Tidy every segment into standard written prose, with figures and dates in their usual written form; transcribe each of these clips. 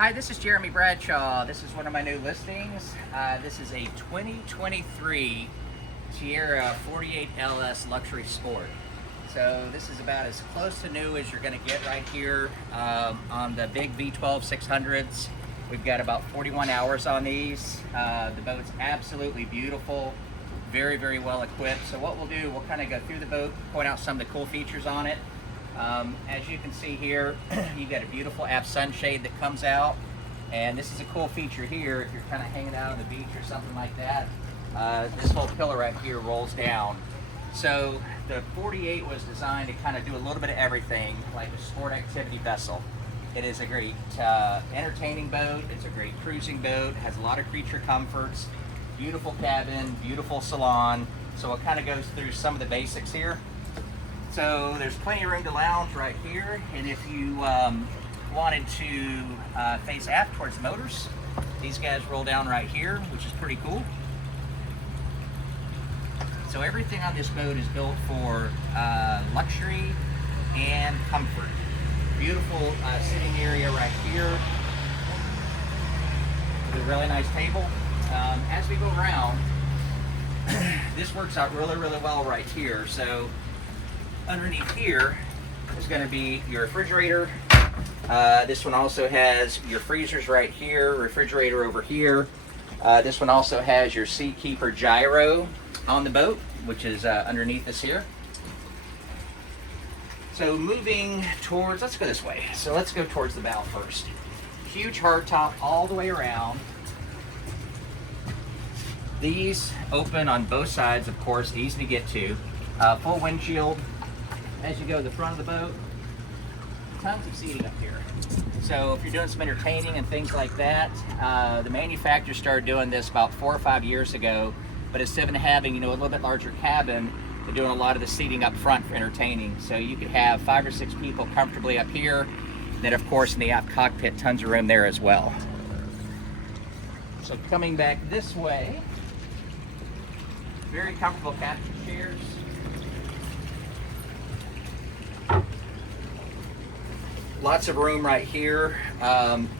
Hi, this is Jeremy Bradshaw. This is one of my new listings. This is a 2023 Tiara 48 LS Luxury Sport. So this is about as close to new as you're going to get right here on the big V12 600s. We've got about 41 hours on these. The boat's absolutely beautiful, very, very well equipped. So what we'll do, we'll kind of go through the boat, point out some of the cool features on it. As you can see here, you've got a beautiful aft sunshade that comes out, and this is a cool feature here if you're kind of hanging out on the beach or something like that. This whole pillar right here rolls down. So the 48 was designed to kind of do a little bit of everything, like a sport activity vessel. It is a great entertaining boat. It's a great cruising boat. It has a lot of creature comforts, beautiful cabin, beautiful salon. So it kind of goes through some of the basics here. So there's plenty of room to lounge right here, and if you wanted to face aft towards the motors, these guys roll down right here, which is pretty cool. So everything on this boat is built for luxury and comfort. Beautiful sitting area right here with a really nice table. As we go around, this works out really, really well right here. So underneath here is going to be your refrigerator. This one also has your freezers right here, refrigerator over here. This one also has your Seakeeper gyro on the boat, which is underneath us here. So moving towards, let's go this way. So let's go towards the bow first. Huge hardtop all the way around. These open on both sides, of course, easy to get to. Full windshield. As you go to the front of the boat, tons of seating up here. So if you're doing some entertaining and things like that, the manufacturer started doing this about 4 or 5 years ago, but instead of having, a little bit larger cabin, they're doing a lot of the seating up front for entertaining. So you could have 5 or 6 people comfortably up here. Then of course in the aft cockpit, tons of room there as well. So coming back this way, very comfortable captain chairs. Lots of room right here.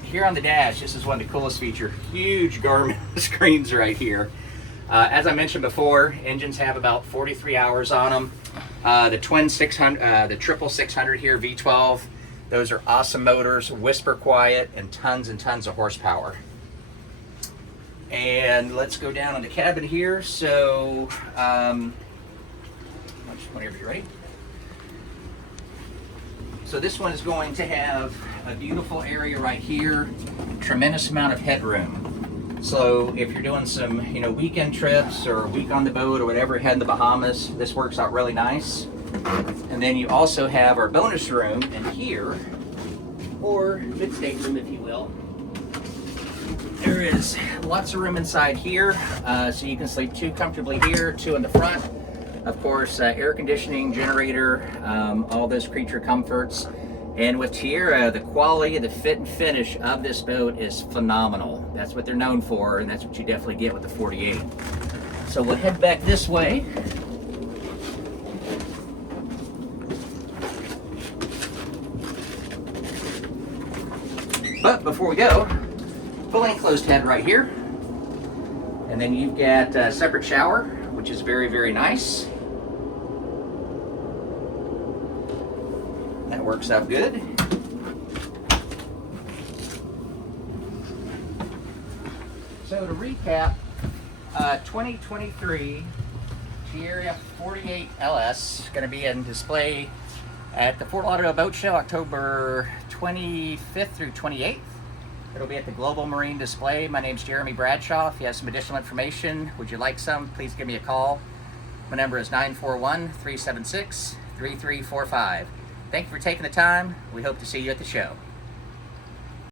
Here on the dash, this is one of the coolest features. Huge Garmin screens right here. As I mentioned before, engines have about 43 hours on them. The triple 600 here, V12, those are awesome motors, whisper quiet, and tons of horsepower. And let's go down on the cabin here. So, whenever you're ready. So this one is going to have a beautiful area right here, tremendous amount of headroom. So if you're doing some, weekend trips or a week on the boat or whatever, heading to the Bahamas, this works out really nice. And then you also have our bonus room in here, or mid-stateroom if you will. There is lots of room inside here, so you can sleep 2 comfortably here, 2 in the front. Of course, air conditioning, generator, all those creature comforts. And with Tiara, the quality, the fit and finish of this boat is phenomenal. That's what they're known for, and that's what you definitely get with the 48. So we'll head back this way. But before we go, fully enclosed head right here. And then you've got a separate shower, which is very, very nice. That works out good. So to recap, 2023 Tiara 48 LS is going to be in display at the Fort Lauderdale Boat Show, October 25th through 28th. It'll be at the Global Marine Display. My name's Jeremy Bradshaw. If you have some additional information, would you like some, please give me a call. My number is 941-376-3345. Thank you for taking the time. We hope to see you at the show.